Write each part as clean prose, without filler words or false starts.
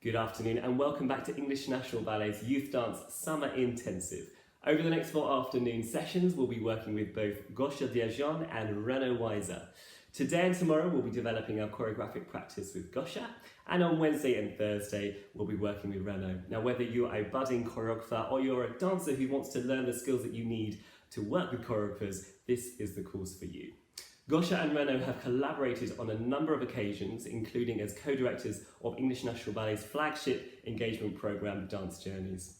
Good afternoon and welcome back to English National Ballet's Youth Dance Summer Intensive. Over the next 4 afternoon sessions, we'll be working with both Gosia Dzierzon and Renaud. Today and tomorrow, we'll be developing our choreographic practice with Gosia, and on Wednesday and Thursday, we'll be working with Renaud. Now, whether you're a budding choreographer or you're a dancer who wants to learn the skills that you need to work with choreographers, this is the course for you. Gosia and Renaud have collaborated on a number of occasions, including as co-directors of English National Ballet's flagship engagement programme, Dance Journeys.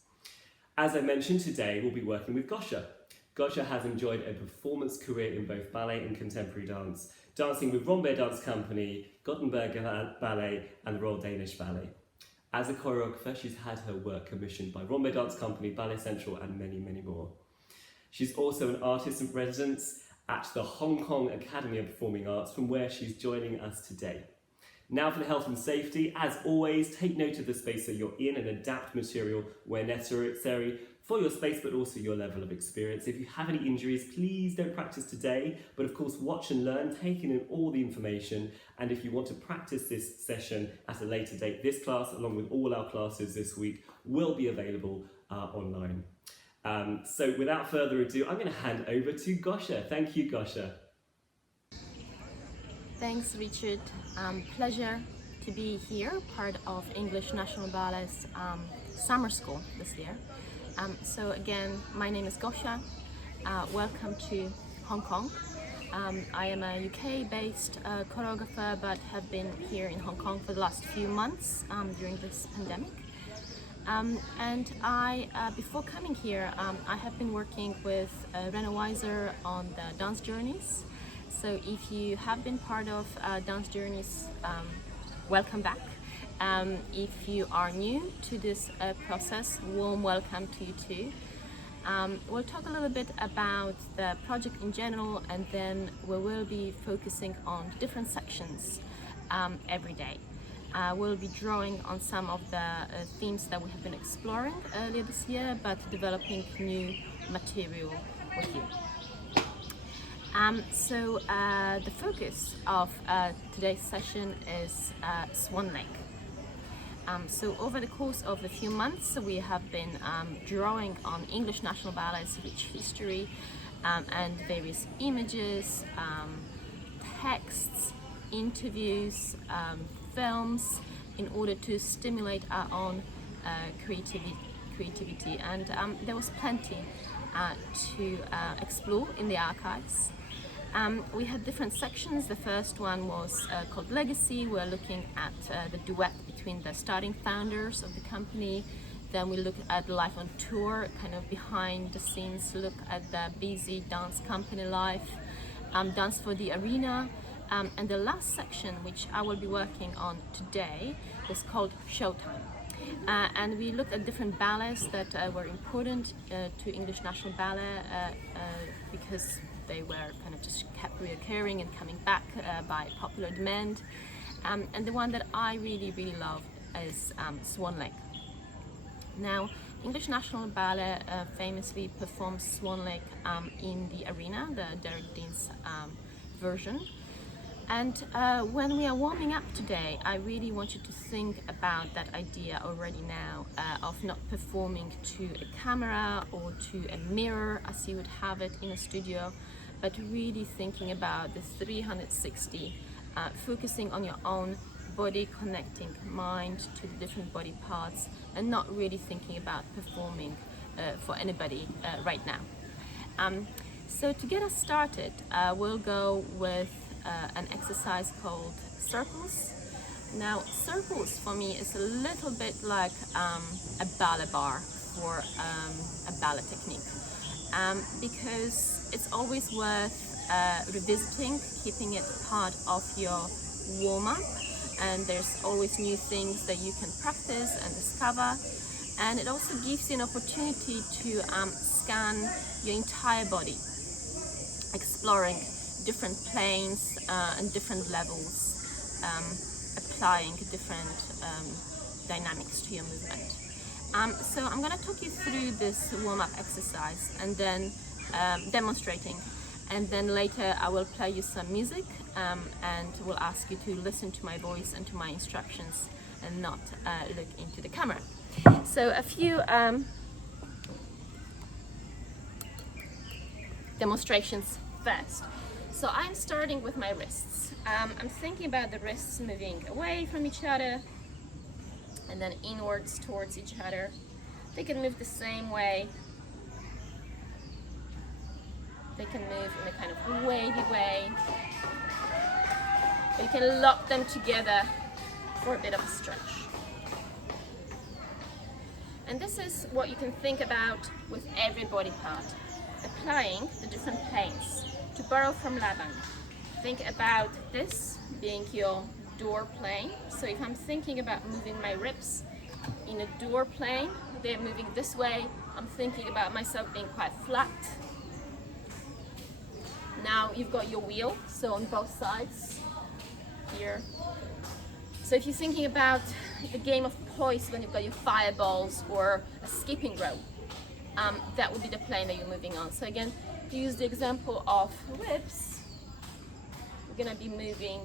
As I mentioned, today we'll be working with Gosia. Gosia has enjoyed a performance career in both ballet and contemporary dance, dancing with Renaud Dance Company, Gothenburg Ballet and the Royal Danish Ballet. As a choreographer, she's had her work commissioned by Renaud Dance Company, Ballet Central and many, many more. She's also an artist in residence at the Hong Kong Academy of Performing Arts, from where she's joining us today. Now for the health and safety, as always, take note of the space that you're in and adapt material where necessary for your space but also your level of experience. If you have any injuries, please don't practice today, but of course watch and learn, taking in all the information, and if you want to practice this session at a later date, this class, along with all our classes this week, will be available online. So without further ado, I'm going to hand over to Gosia. Thank you, Gosia. Thanks, Richard. Pleasure to be here, part of English National Ballet's summer school this year. So again, my name is Gosia. Welcome to Hong Kong. I am a UK-based choreographer, but have been here in Hong Kong for the last few months during this pandemic. And before coming here, I have been working with Renaud on the Dance Journeys. So if you have been part of Dance Journeys, welcome back. If you are new to this process, warm welcome to you too. We'll talk a little bit about the project in general, and then we will be focusing on different sections every day. We'll be drawing on some of the themes that we have been exploring earlier this year, but developing new material with you. So the focus of today's session is Swan. So over the course of a few months, we have been drawing on English National Ballet's rich history and various images, texts, interviews, films, in order to stimulate our own creativity. And there was plenty to explore in the archives. We had different sections. The first one was called Legacy. We're looking at the duet between the starting founders of the company. Then we looked at life on tour, kind of behind the scenes look at the busy dance company life, Dance for the Arena. And the last section, which I will be working on today, was called Showtime. And we looked at different ballets that were important to English National Ballet because they were kind of just kept reoccurring and coming back by popular demand. And the one that I really, really love is Swan. Now, English National Ballet famously performs Swan in the Arena, the Derek Dean's version. And when we are warming up today, I really want you to think about that idea already now of not performing to a camera or to a mirror as you would have it in a studio, but really thinking about the 360, focusing on your own body, connecting mind to the different body parts, and not really thinking about performing for anybody right now. So to get us started, we'll go with an exercise called circles. Now, circles for me is a little bit like a ballet bar for a ballet technique, because it's always worth revisiting, keeping it part of your warm-up, and there's always new things that you can practice and discover, and it also gives you an opportunity to scan your entire body, exploring different planes and different levels, applying different dynamics to your movement. So I'm going to talk you through this warm-up exercise and then demonstrating and then later I will play you some music and will ask you to listen to my voice and to my instructions and not look into the camera. So a few demonstrations first. So I'm starting with my wrists. I'm thinking about the wrists moving away from each other and then inwards towards each other. They can move the same way. They can move in a kind of wavy way. You can lock them together for a bit of a stretch. And this is what you can think about with every body part. Applying the different planes. To borrow from Laban, think about this being your door plane. So if I'm thinking about moving my ribs in a door plane, they're moving this way. I'm thinking about myself being quite flat. Now you've got your wheel, so on both sides here. So if you're thinking about the game of poise when you've got your fireballs or a skipping rope, that would be the plane that you're moving on. So again, to use the example of ribs, we're going to be moving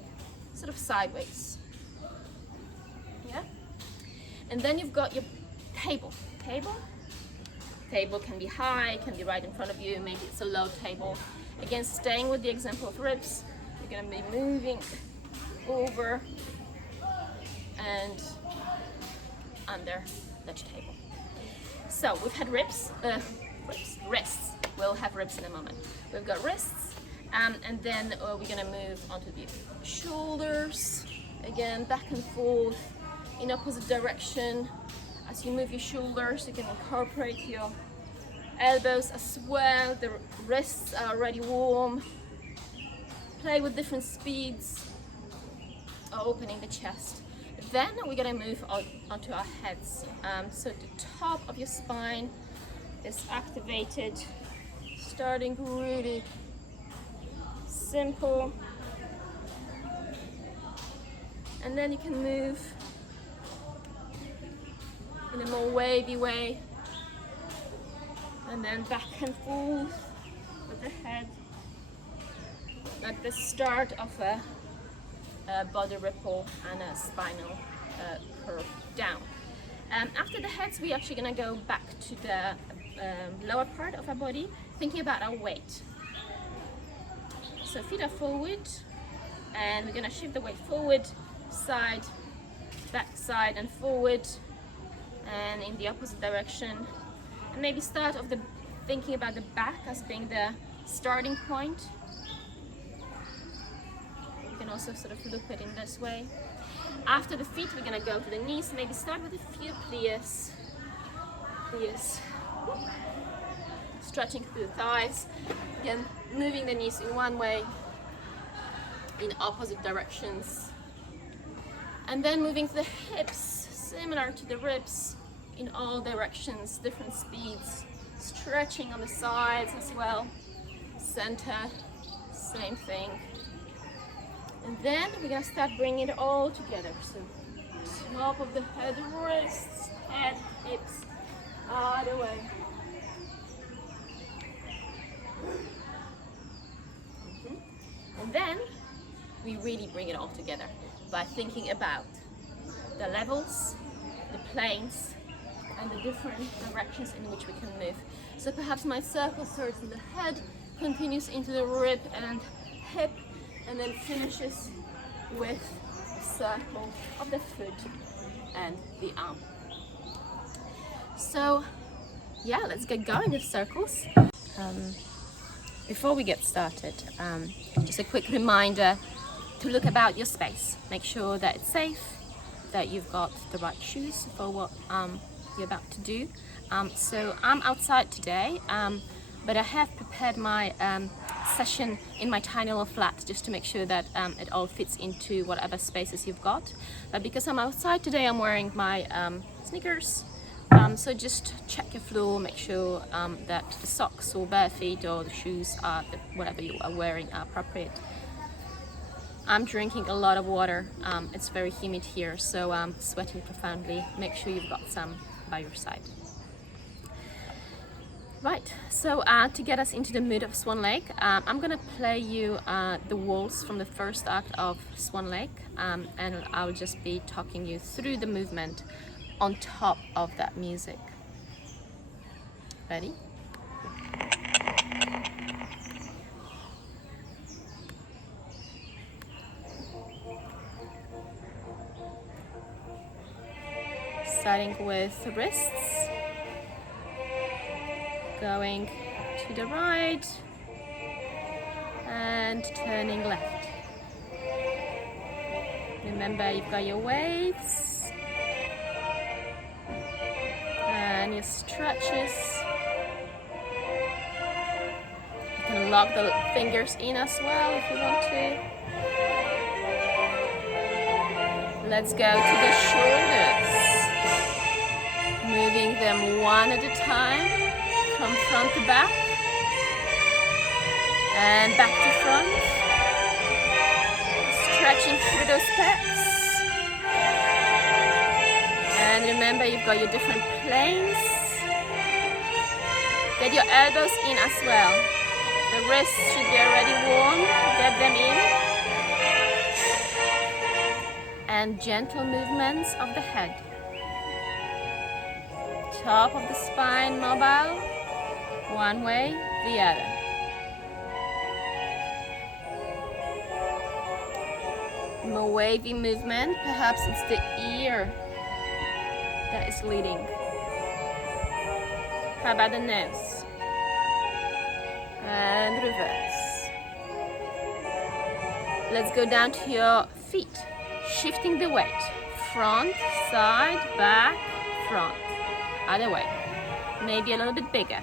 sort of sideways. Yeah? And then you've got your table. Table can be high, can be right in front of you, maybe it's a low table. Again, staying with the example of ribs, you're going to be moving over and under the table. So we've had wrists. We'll have ribs in a moment. We've got wrists, and then we're gonna move onto the shoulders. Again, back and forth in opposite direction. As you move your shoulders, you can incorporate your elbows as well. The wrists are already warm. Play with different speeds, opening the chest. Then we're gonna move onto our heads. So the top of your spine is activated, starting really simple. And then you can move in a more wavy way. And then back and forth with the head. Like the start of a body ripple and a spinal curve down. After the heads, we're actually going to go back to the lower part of our body, thinking about our weight. So feet are forward, and we're going to shift the weight forward, side, back, side, and forward, and in the opposite direction. And maybe start off thinking about the back as being the starting point. You can also sort of look at it in this way. After the feet, we're going to go to the knees. Maybe start with a few pliés. Stretching through the thighs. Again, moving the knees in one way, in opposite directions. And then moving to the hips, similar to the ribs, in all directions, different speeds. Stretching on the sides as well. Center, same thing. And then we're going to start bringing it all together. So top of the head, wrists, head, hips, other way. And then we really bring it all together by thinking about the levels, the planes, and the different directions in which we can move. So perhaps my circle starts in the head, continues into the rib and hip, and then finishes with a circle of the foot and the arm. So yeah, let's get going with circles. Before we get started, just a quick reminder to look about your space. Make sure that it's safe, that you've got the right shoes for what you're about to do. So I'm outside today, but I have prepared my session in my tiny little flat just to make sure that it all fits into whatever spaces you've got. But because I'm outside today, I'm wearing my sneakers. So just check your floor, make sure that the socks or bare feet or the shoes are, whatever you are wearing, are appropriate. I'm drinking a lot of water. It's very humid here, so I'm sweating profoundly. Make sure you've got some by your side. Right, so to get us into the mood of Swan Lake, I'm gonna play you the waltz from the first act of Swan Lake, and I'll just be talking you through the movement on top of that music. Ready? Starting with wrists, going to the right and turning left. Remember, you've got your waves and your stretches. You can lock the fingers in as well if you want to. Let's go to the shoulders. Moving them one at a time, from front to back, and back to front. Stretching through those pecs. And remember, you've got your different planes. Get your elbows in as well. The wrists should be already warm. Get them in. And gentle movements of the head. Top of the spine mobile, one way, the other. More wavy movement, perhaps it's the ear that is leading. How about the nose? And reverse. Let's go down to your feet, shifting the weight. Front, side, back, front. Other way, maybe a little bit bigger.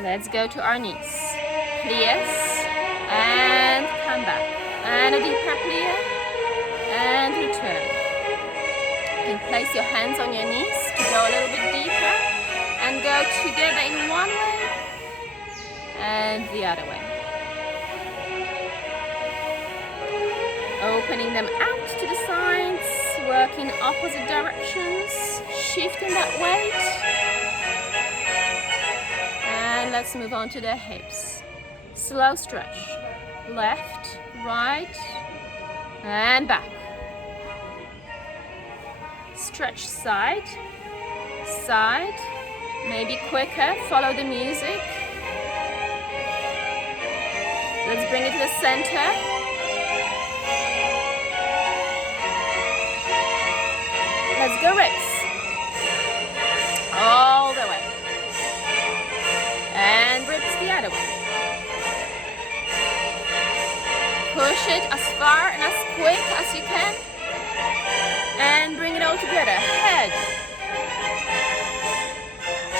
Let's go to our knees. Plies and come back. And a deeper plie and return. You can place your hands on your knees to go a little bit deeper and go together in one way and the other way. Opening them out to the sides, working opposite directions, shifting that weight. And let's move on to the hips. Slow stretch. Left, right, and back. Stretch side, side, maybe quicker, follow the music. Let's bring it to the center. Let's go rips. All the way. And rips the other way. Push it as far and as quick as you can. And bring it all together. Head,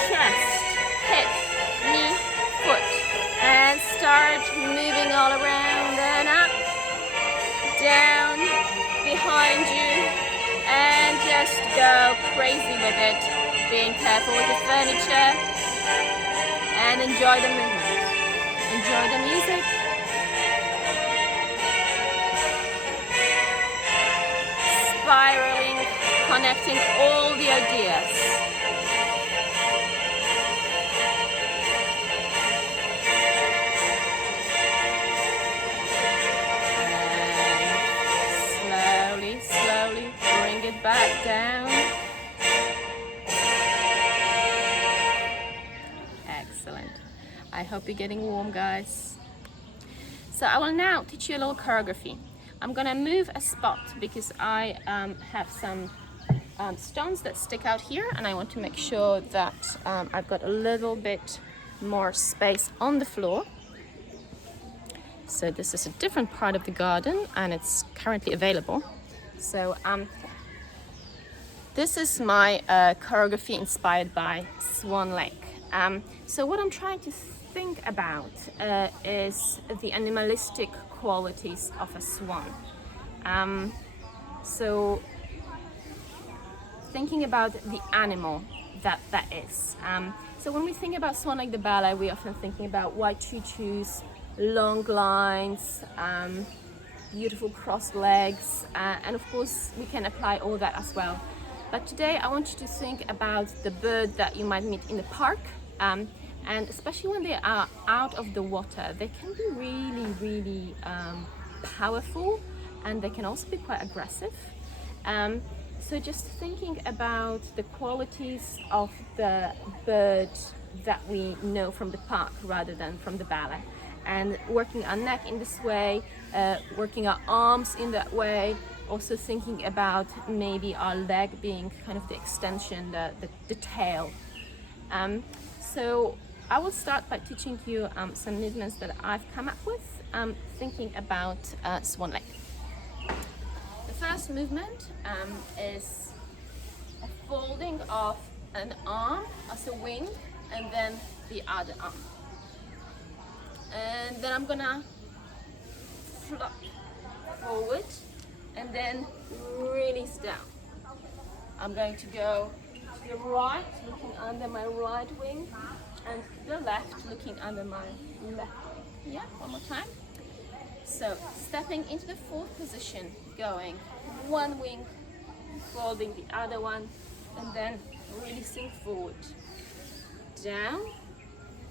chest, hip, knee, foot. And start moving all around and up, down, behind you. And just go crazy with it, being careful with the furniture, and enjoy the movement. Enjoy the music. Spiraling, connecting all the ideas. And slowly bring it back down. Excellent. I hope you're getting warm, guys. So I will now teach you a little choreography. I'm gonna move a spot because I have some stones that stick out here, and I want to make sure that I've got a little bit more space on the floor. So this is a different part of the garden, and it's currently available. So this is my choreography inspired by Swan Lake. So what I'm trying to think about is the animalistic qualities of a swan. So thinking about the animal that is. So when we think about Swan Lake the ballet, we're often thinking about white tutus, long lines, beautiful crossed legs, and of course we can apply all that as well. But today I want you to think about the bird that you might meet in the park, and especially when they are out of the water, they can be really powerful, and they can also be quite aggressive. So just thinking about the qualities of the bird that we know from the park rather than from the ballet, and working our neck in this way, working our arms in that way, also thinking about maybe our leg being kind of the extension, the tail. So I will start by teaching you some movements that I've come up with, thinking about swan lake. The first movement is a folding of an arm as a wing and then the other arm. And then I'm gonna flop forward and then release down. I'm going to go to the right, looking under my right wing, and to the left, looking under my left wing. Yeah, one more time. So, stepping into the fourth position, going one wing, folding the other one, and then releasing forward. Down,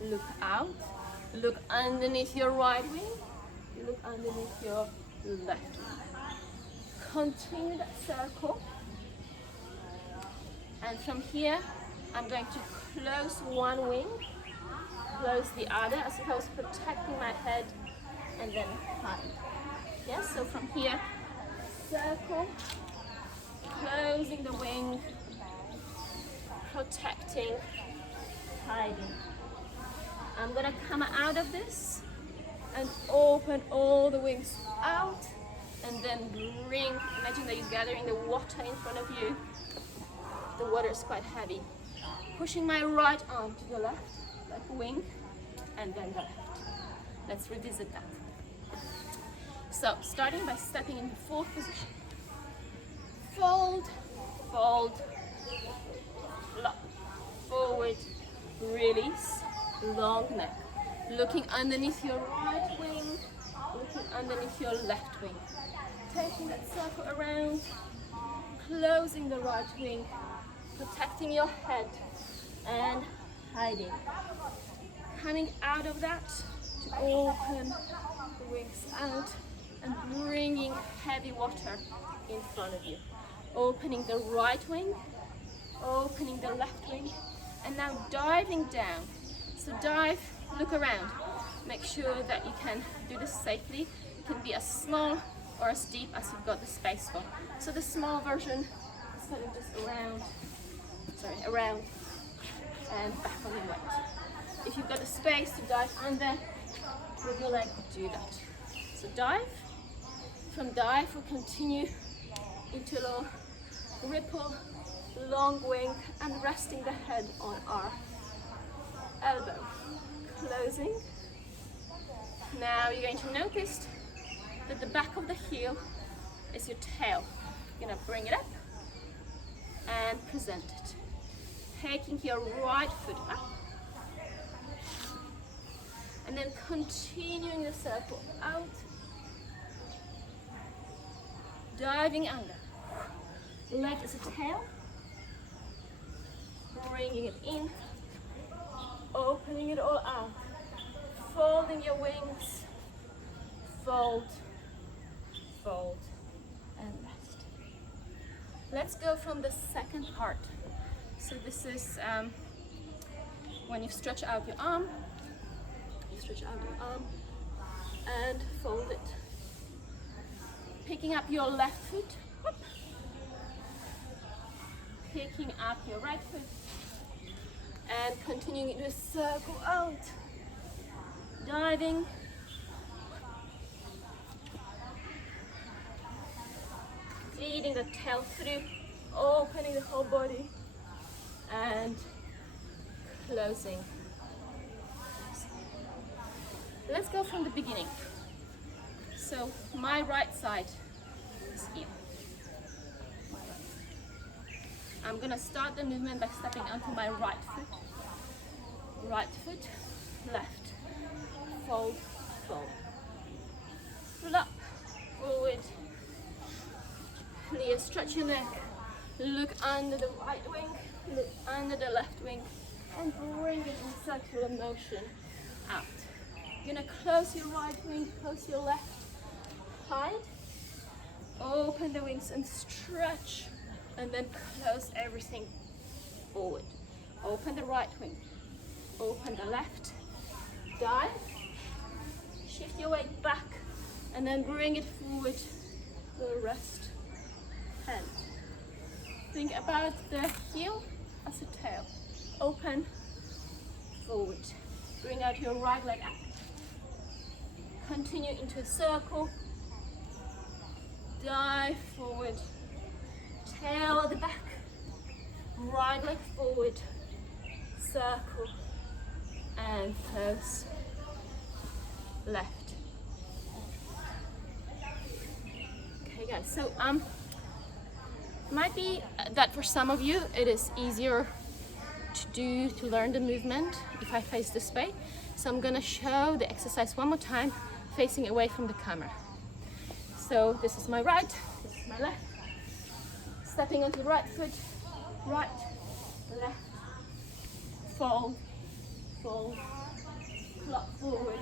look out, look underneath your right wing, look underneath your left wing. Continue that circle. And from here, I'm going to close one wing, close the other, I suppose protecting my head, and then hide. Yes, so from here, circle, closing the wing, protecting, hiding. I'm gonna come out of this and open all the wings out, and then bring, imagine that you're gathering the water in front of you. The water is quite heavy. Pushing my right arm to the left, like a wing, and then the left. Let's revisit that. So, starting by stepping in the fourth position. Fold, fold, flop, forward, release, long neck. Looking underneath your right wing, looking underneath your left wing. Taking that circle around, closing the right wing, protecting your head, and hiding. Coming out of that to open the wings out and bringing heavy water in front of you. Opening the right wing, opening the left wing, and now diving down. So dive, look around. Make sure that you can do this safely. It can be as small or as deep as you've got the space for. So the small version is kind of just around and back on your right. If you've got the space to dive under with your leg, do that. So dive. From dive, we'll continue into a ripple, long wing, and resting the head on our elbow. Closing. Now you're going to notice that the back of the heel is your tail. You're going to bring it up and present it. Taking your right foot up and then continuing the circle out, diving under. Leg is a tail, bringing it in, opening it all out, folding your wings, fold, fold, and rest. Let's go from the second part. So this is when you stretch out your arm, and fold it. Picking up your left foot, whoop. Picking up your right foot, and continuing to circle out, diving, feeding the tail through, opening the whole body, and closing. Let's go from the beginning. So my right side is here. I'm gonna start the movement by stepping onto my right foot, left, fold, fold, flop, forward, clear, stretch your neck, Look under the right wing, look under the left wing, and bring it in circular motion out. You're gonna close your right wing, close your left, hide, open the wings and stretch, and then close everything forward. Open the right wing, open the left, dive, shift your weight back, and then bring it forward, the rest, hand. Think about the heel as a tail. Open, forward. Bring out your right leg up. Continue into a circle. Dive forward. Tail at the back. Right leg forward. Circle. And close. Left. Okay guys, so might be that for some of you it is easier to learn the movement if I face this way. So I'm gonna show the exercise one more time, facing away from the camera. So this is my right, this is my left. Stepping onto the right foot, right, left, fold, fold, clock forward,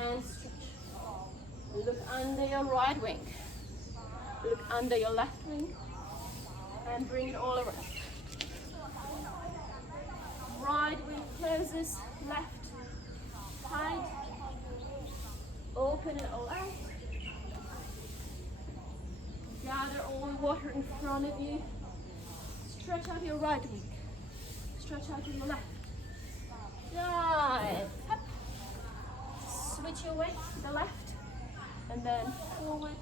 and stretch. Look under your right wing. Look under your left wing and bring it all around. Right wing closes, left, hide, open it all out. Gather all the water in front of you. Stretch out your right wing. Stretch out to your left. Dive up. Switch your weight to the left and then forward,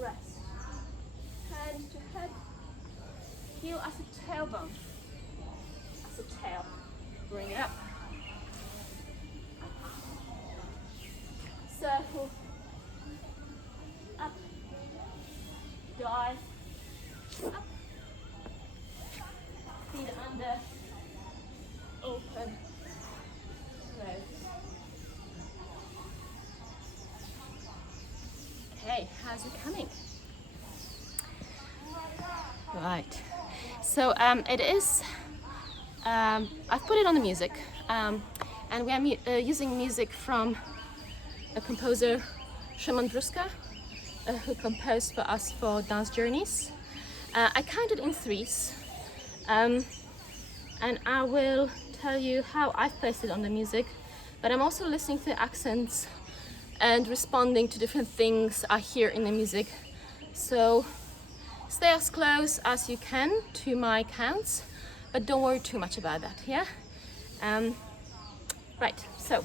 rest. Hand to head, heel as a tailbone, as a tail. Bring it up. Circle, up, dive, up, feet under, open, close. Okay, how's it coming? Right, so it is, I've put it on the music, and we are using music from a composer, Szymon Bruska, who composed for us for Dance Journeys. I counted in threes, and I will tell you how I've placed it on the music, but I'm also listening to the accents and responding to different things I hear in the music. So stay as close as you can to my counts, but don't worry too much about that, yeah? Right, so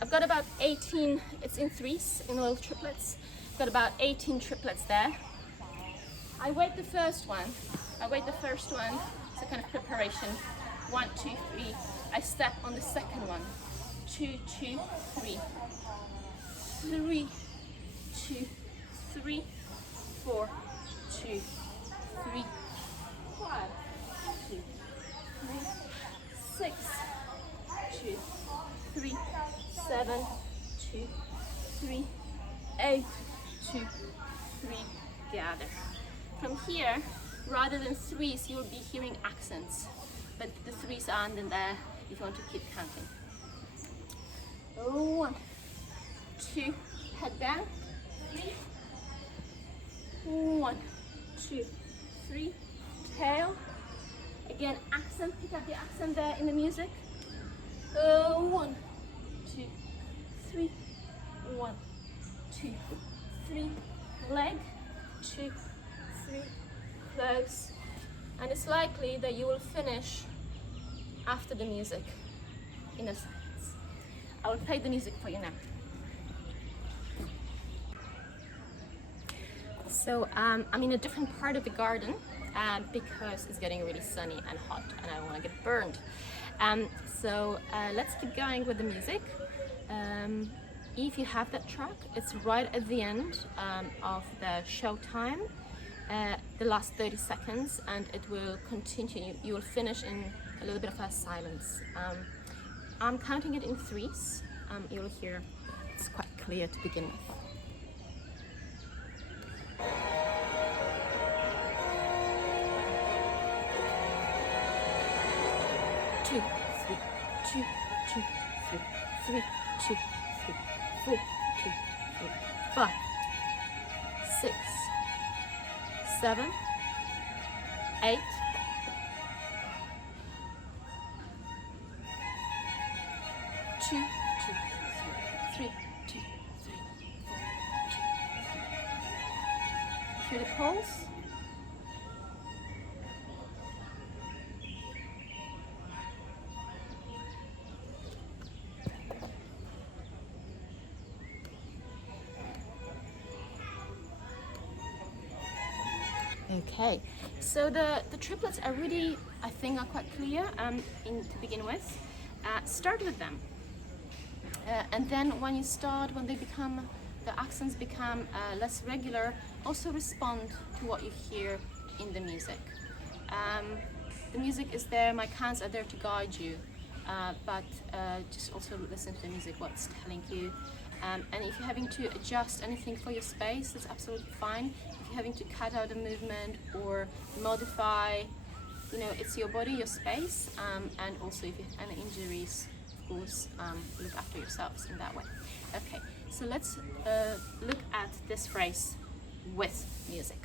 I've got about 18, it's in threes, in little triplets. I've got about 18 triplets there. I wait the first one. It's a kind of preparation. 1, 2, 3. I step on the second one. 2, 2, 3. 3, 2, 3, 4, 2, 3, 5, 2, 3, 6, 2, 3, 7, 2, 3, 8, 2, 3, gather. From here, rather than threes, you will be hearing accents, but the threes aren't in there if you want to keep counting. 1, 2, head down, 3, 1, 2, 3, tail. Again, accent, pick up the accent there in the music. 1, 2, 3, 1, 2, 3, leg, 2, 3, close. And it's likely that you will finish after the music in a sense. I will play the music for you now. So I'm in a different part of the garden because it's getting really sunny and hot and I don't want to get burned. So let's keep going with the music. If you have that track, it's right at the end of the show time, the last 30 seconds, and it will continue. You will finish in a little bit of a silence. I'm counting it in threes. You'll hear it's quite clear to begin with. 3, 3, 2, 3, 4, 2, 3, 5, 6, 7, 8, 2, 2, 3, 2, 3, 4, 2, 3. Hear the pulse? Okay, so the triplets are really, I think, are quite clear to begin with. Start with them. And then when the accents become less regular, also respond to what you hear in the music. The music is there, my hands are there to guide you, but just also listen to the music, what it's telling you. And if you're having to adjust anything for your space, that's absolutely fine. If you're having to cut out a movement or modify, it's your body, your space, and also if you have any injuries, of course, look after yourselves in that way. Okay, so let's look at this phrase with music.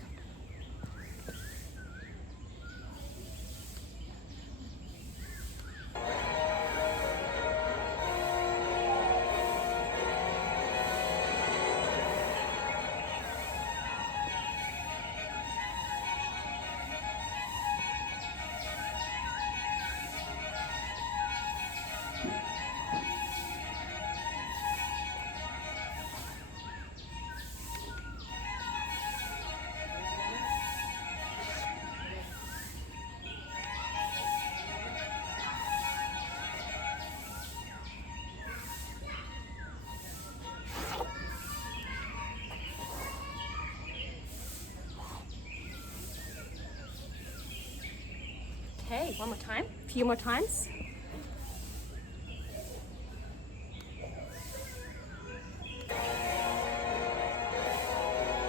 Okay, one more time, a few more times.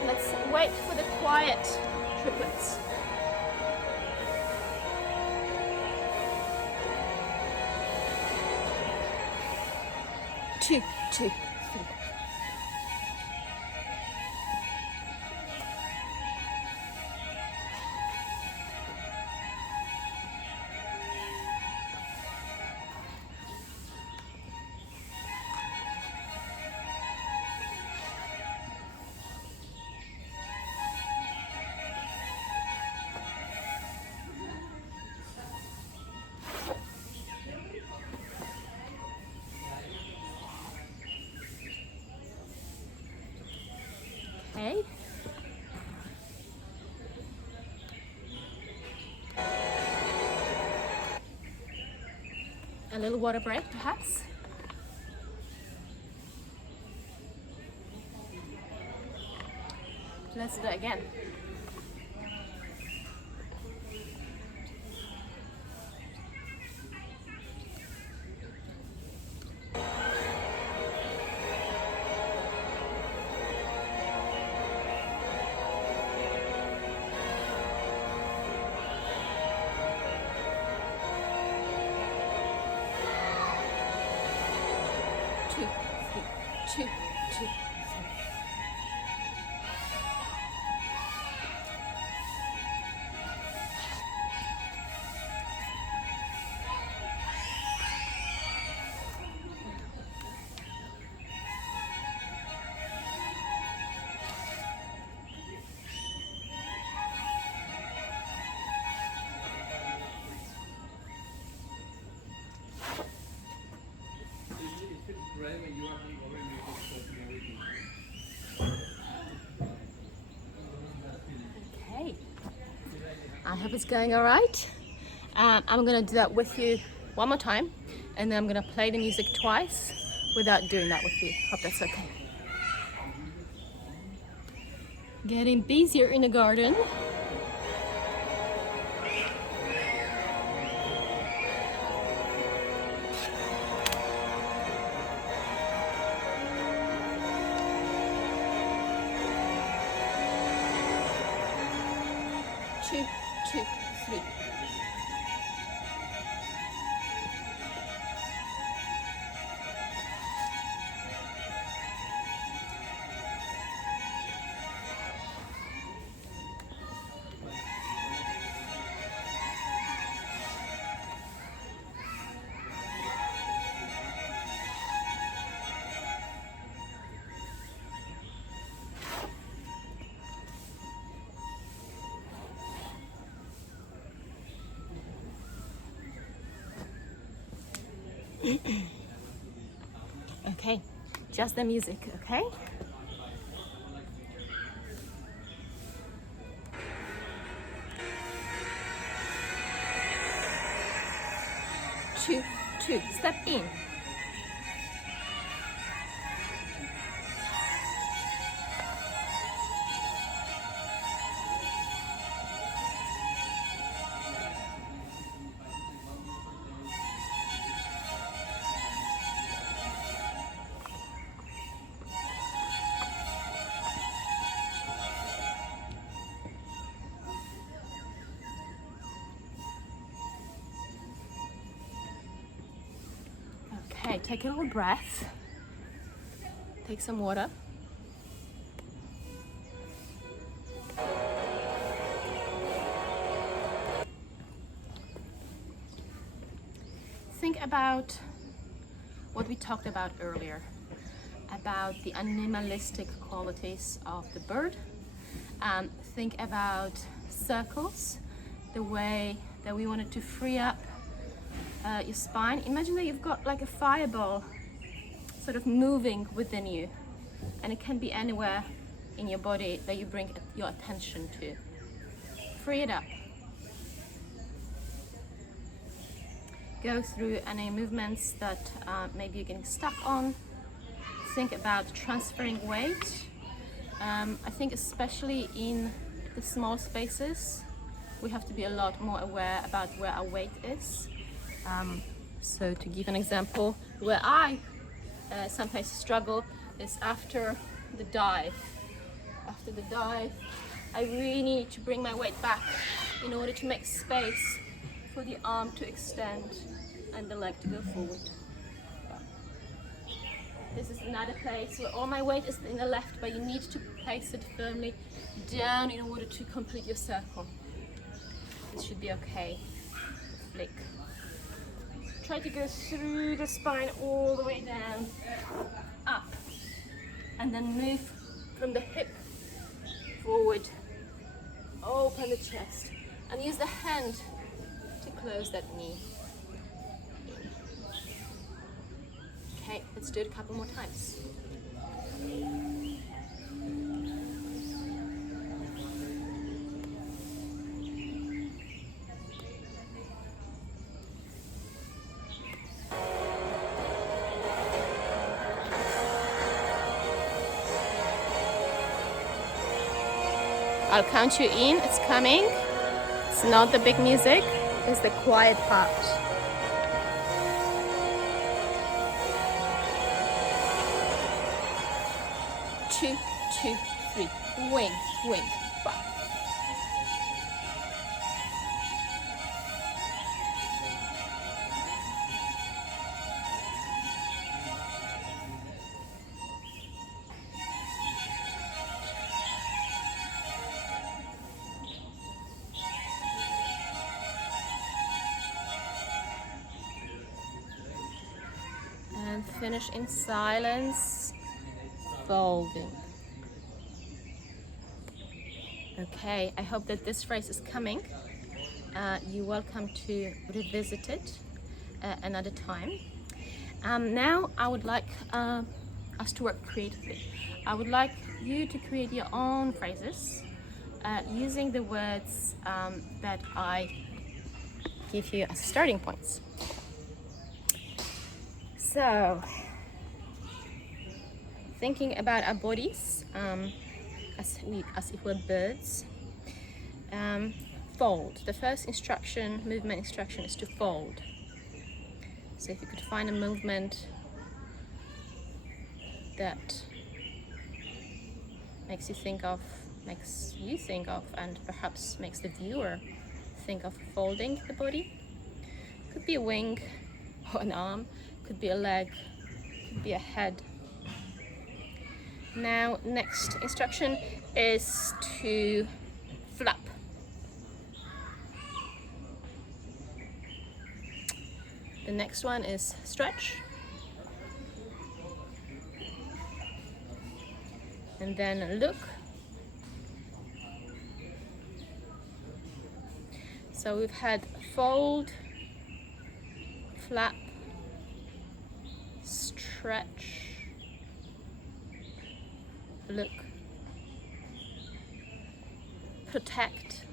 Let's wait for the quiet triplets. Two, two, three. Okay. A little water break, perhaps. Let's do it again. Two, three, two, two. Okay, I hope it's going all right. I'm gonna do that with you one more time, and then I'm gonna play the music twice without doing that with you. Hope that's okay. Getting busier in the garden. Two, two, three. Okay, just the music, okay? Two, two, step in. Okay, take a little breath. Take some water. Think about what we talked about earlier, about the animalistic qualities of the bird. Think about circles, the way that we wanted to free up your spine. Imagine that you've got like a fireball sort of moving within you, and it can be anywhere in your body that you bring your attention to. Free it up. Go through any movements that maybe you're getting stuck on. Think about transferring weight. I think especially in the small spaces, we have to be a lot more aware about where our weight is. So to give an example, where I sometimes struggle is after the dive. After the dive, I really need to bring my weight back in order to make space for the arm to extend and the leg to go forward. This is another place where all my weight is in the left, but you need to place it firmly down in order to complete your circle. This should be okay. Flick. Try to go through the spine all the way down, up, and then move from the hip forward. Open the chest and use the hand to close that knee. Okay, let's do it a couple more times. I'll count you in, it's coming. It's not the big music, it's the quiet part. 2, 2, 3. Wing, wing, back. And finish in silence, folding. Okay, I hope that this phrase is coming. You're welcome to revisit it another time. Now I would like us to work creatively. I would like you to create your own phrases using the words that I give you as starting points. So, thinking about our bodies as if we're birds. Fold. The first movement instruction is to fold. So if you could find a movement that makes you think of, and perhaps makes the viewer think of folding the body. Could be a wing or an arm, could be a leg, could be a head. Now, next instruction is to flap. The next one is stretch. And then look. So we've had fold, flap, stretch, look, protect,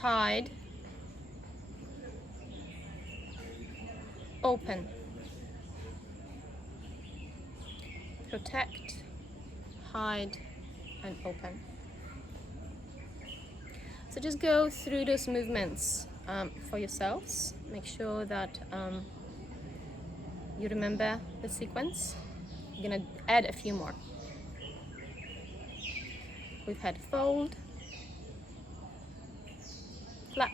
hide, open, protect, hide, and open. So just go through those movements for yourselves. Make sure that you remember the sequence. I'm gonna add a few more. We've had fold, flap,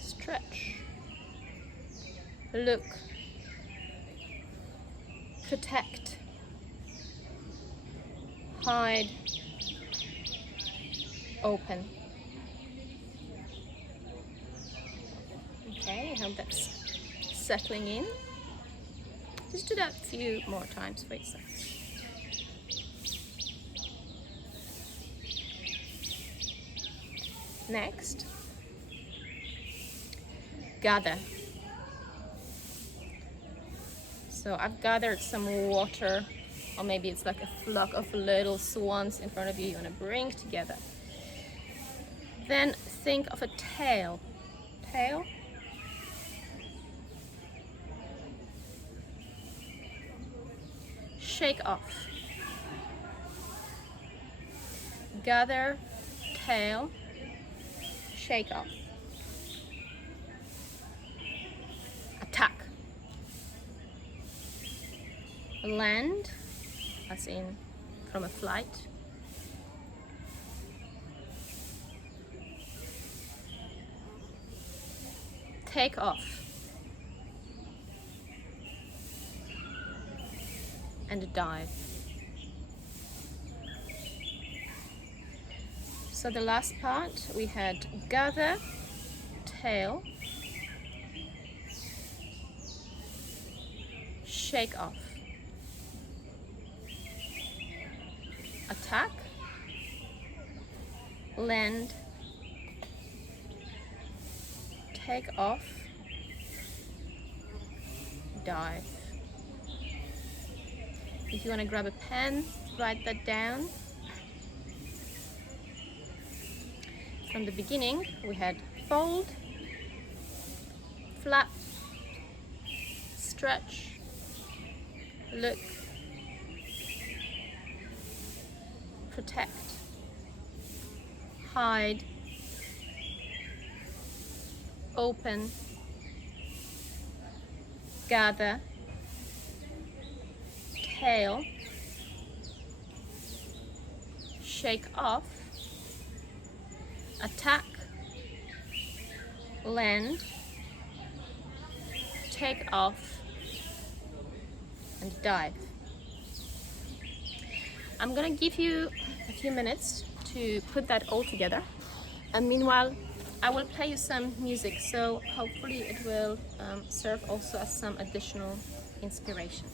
stretch, look, protect, hide, open. Okay, I hope that's settling in. Just do that a few more times for yourself. Next, gather. So I've gathered some water, or maybe it's like a flock of little swans in front of you want to bring together. Then think of a tail. Tail. Shake off. Gather, tail, shake off. Attack. Land, as in from a flight. Take off. And dive. So the last part, we had gather, tail, shake off, attack, land, take off, dive. If you want to grab a pen, write that down. From the beginning, we had fold, flap, stretch, look, protect, hide, open, gather, tail, shake off, attack, land, take off, and dive. I'm gonna give you a few minutes to put that all together, and meanwhile I will play you some music, so hopefully it will serve also as some additional inspiration.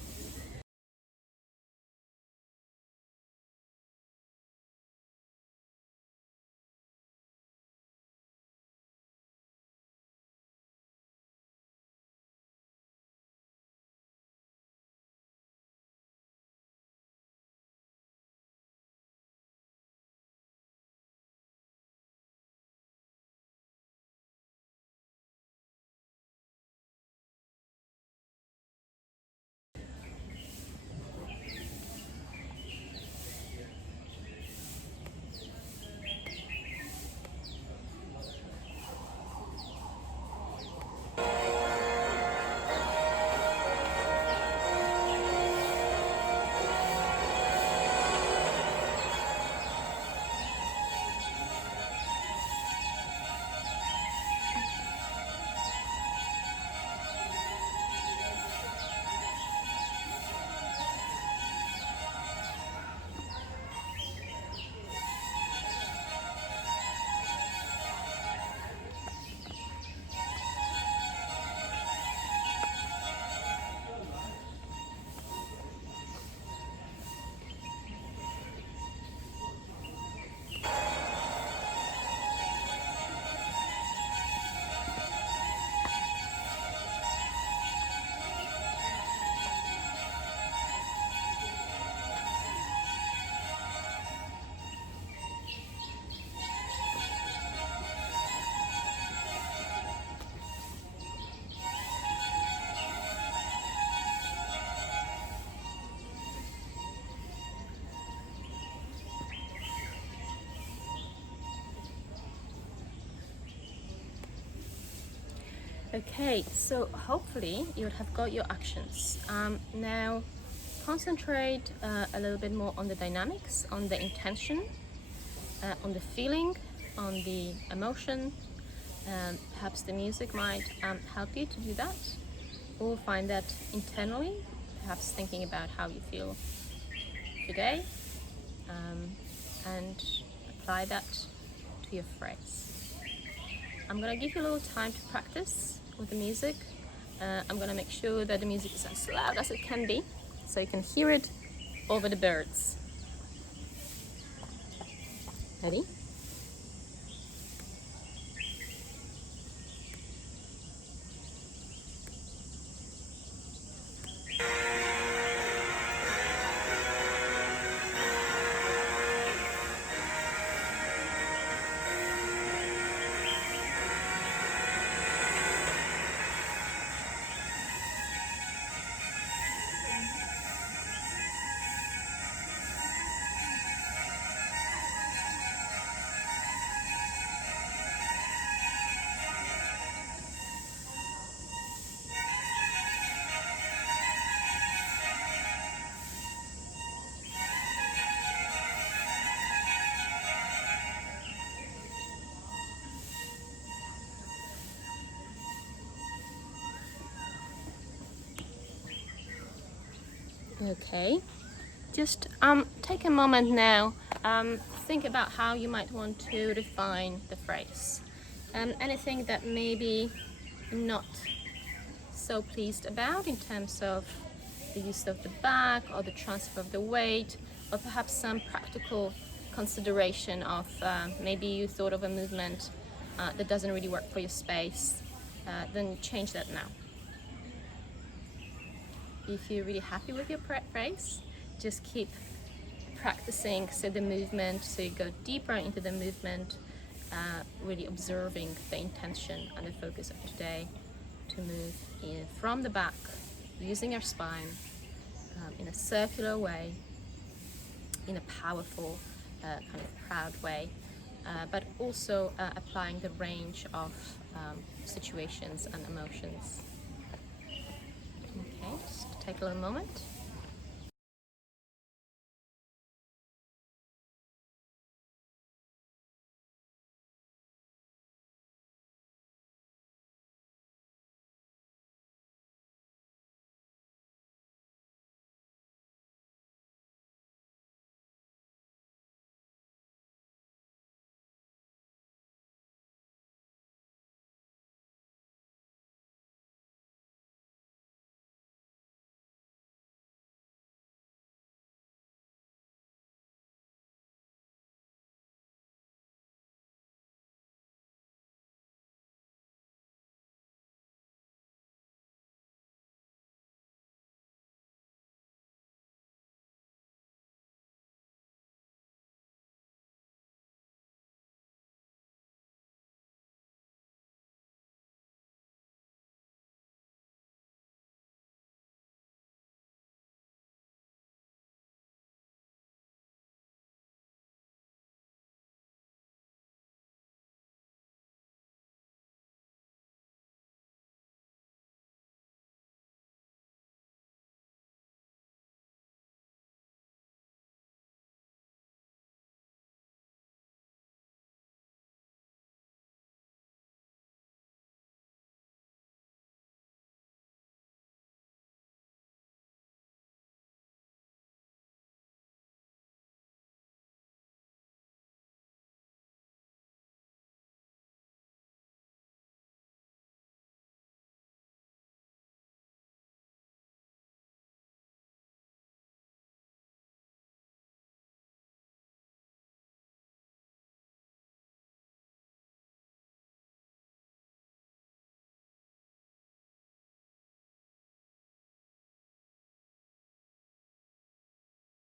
Okay, so hopefully you would have got your actions. Now concentrate a little bit more on the dynamics, on the intention, on the feeling, on the emotion. Perhaps the music might help you to do that, or find that internally, perhaps thinking about how you feel today, and apply that to your phrase. I'm going to give you a little time to practice with the music. I'm going to make sure that the music is as loud as it can be, so you can hear it over the birds. Ready? Okay, just take a moment now, think about how you might want to define the phrase. Anything that maybe not so pleased about in terms of the use of the back or the transfer of the weight, or perhaps some practical consideration of maybe you thought of a movement that doesn't really work for your space, then change that now. If you're really happy with your phrase, just keep practicing the movement, so you go deeper into the movement, really observing the intention and the focus of today to move from the back, using our spine in a circular way, in a powerful, kind of proud way, but also applying the range of situations and emotions. Okay, just take a little moment.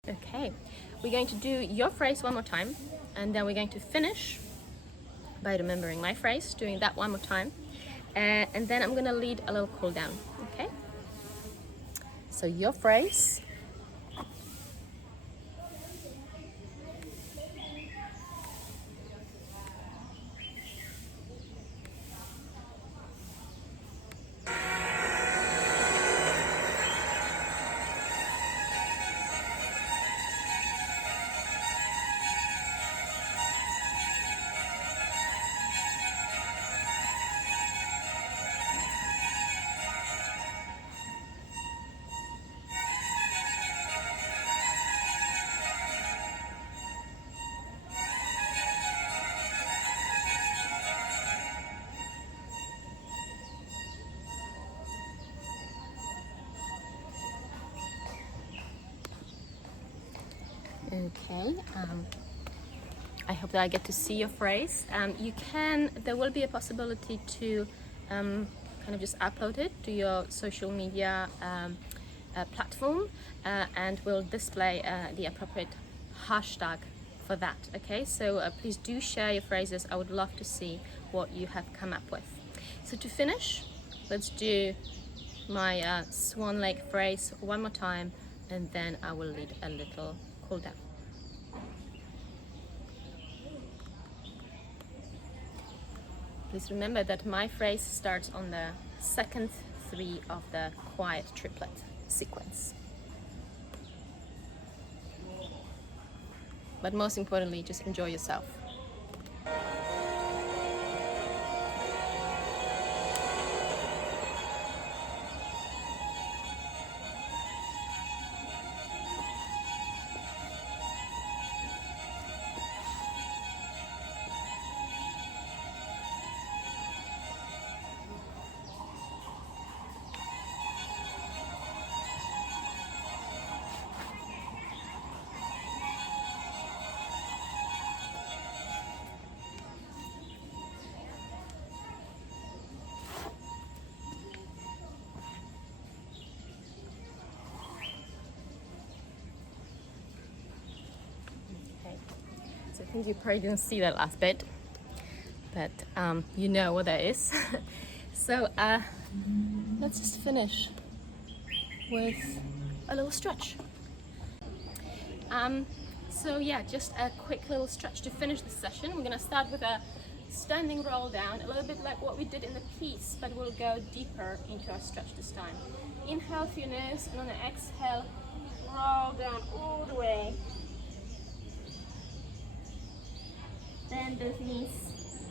Okay, we're going to do your phrase one more time, and then we're going to finish by remembering my phrase, doing that one more time, and then I'm going to lead a little cool down. Okay, so your phrase. Okay. I hope that I get to see your phrase. There will be a possibility to kind of just upload it to your social media platform, and we'll display the appropriate hashtag for that. Okay, so please do share your phrases. I would love to see what you have come up with. So to finish, let's do my Swan Lake phrase one more time, and then I will lead a little cool down. Please remember that my phrase starts on the second three of the quiet triplet sequence. But most importantly, just enjoy yourself. So I think you probably didn't see that last bit, but you know what that is. So let's just finish with a little stretch. So yeah, just a quick little stretch to finish the session. We're gonna start with a standing roll down, a little bit like what we did in the piece, but we'll go deeper into our stretch this time. Inhale through your nose, and on the exhale, roll down all the way. Bend those knees,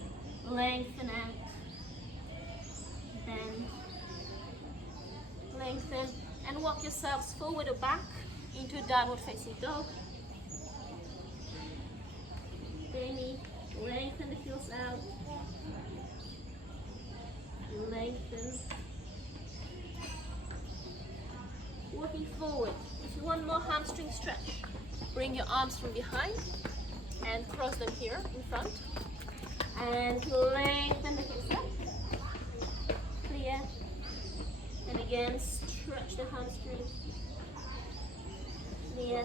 lengthen out, bend, lengthen, and walk yourselves forward or back into downward facing dog. Baby, lengthen the heels out, lengthen, walking forward. If you want more hamstring stretch, bring your arms from behind and cross them here in front, and lengthen the hips up, clear, and again stretch the hamstring, clear,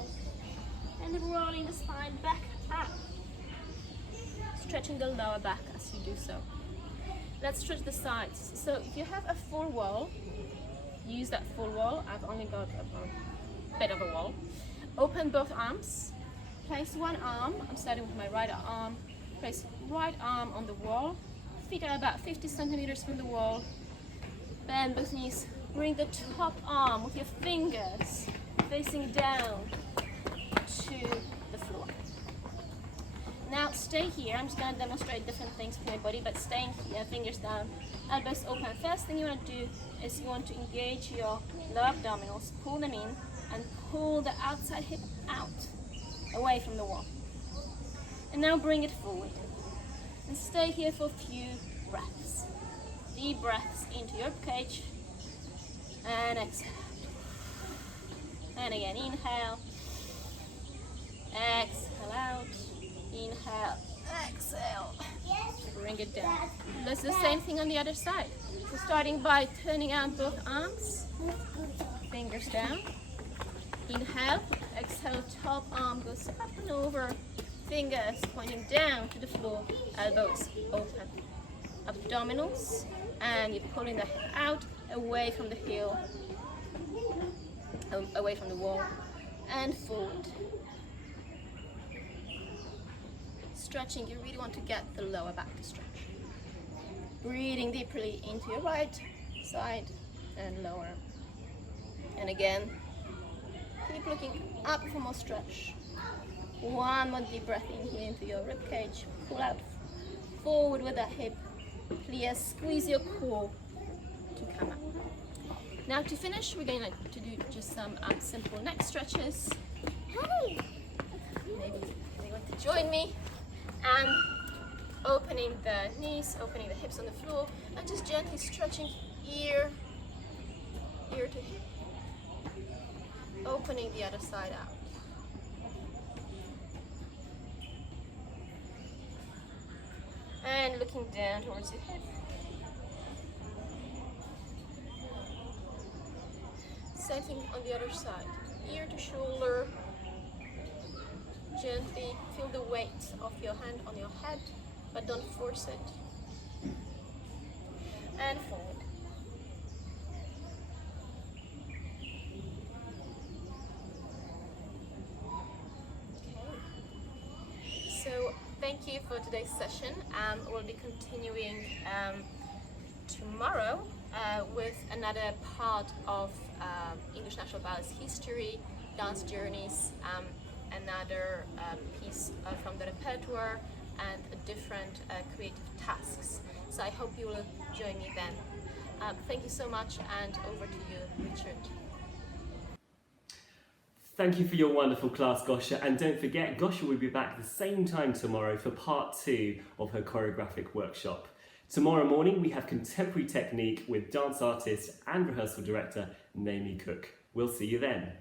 and then rolling the spine back up, stretching the lower back as you do so. Let's stretch the sides. So if you have a full wall, use that full wall. I've only got a bit of a wall. Open both arms. Place one arm, I'm starting with my right arm, place right arm on the wall, feet are about 50 centimeters from the wall, bend both knees, bring the top arm with your fingers facing down to the floor. Now stay here, I'm just going to demonstrate different things for my body, but staying here, fingers down, elbows open. First thing you want to do is you want to engage your lower abdominals, pull them in, and pull the outside hip out, away from the wall. And now bring it forward. And stay here for a few breaths. Deep breaths into your ribcage. And exhale. And again, inhale. Exhale out. Inhale. Exhale. Bring it down. Let's do the same thing on the other side. So starting by turning out both arms. Fingers down. Inhale, exhale, top arm goes up and over, fingers pointing down to the floor, elbows open, abdominals, and you're pulling the hip out, away from the heel, away from the wall, and forward. Stretching, you really want to get the lower back to stretch. Breathing deeply into your right side and lower. And again, keep looking up for more stretch. One more deep breath in here into your ribcage. Pull out forward with that hip. Please squeeze your core to come up. Now to finish, we're going to do just some simple neck stretches. Hey! Maybe you want to join me. And opening the knees, opening the hips on the floor, and just gently stretching ear to hip. Opening the other side out. And looking down towards your head. Same thing on the other side. Ear to shoulder. Gently feel the weight of your hand on your head, but don't force it. And forward. So thank you for today's session. We'll be continuing tomorrow with another part of English National Ballet's history, dance journeys, another piece from the repertoire, and different creative tasks. So I hope you will join me then. Thank you so much, and over to you, Richard. Thank you for your wonderful class, Gosia, and don't forget, Gosia will be back at the same time tomorrow for part 2 of her choreographic workshop. Tomorrow morning we have contemporary technique with dance artist and rehearsal director Naomi Cook. We'll see you then.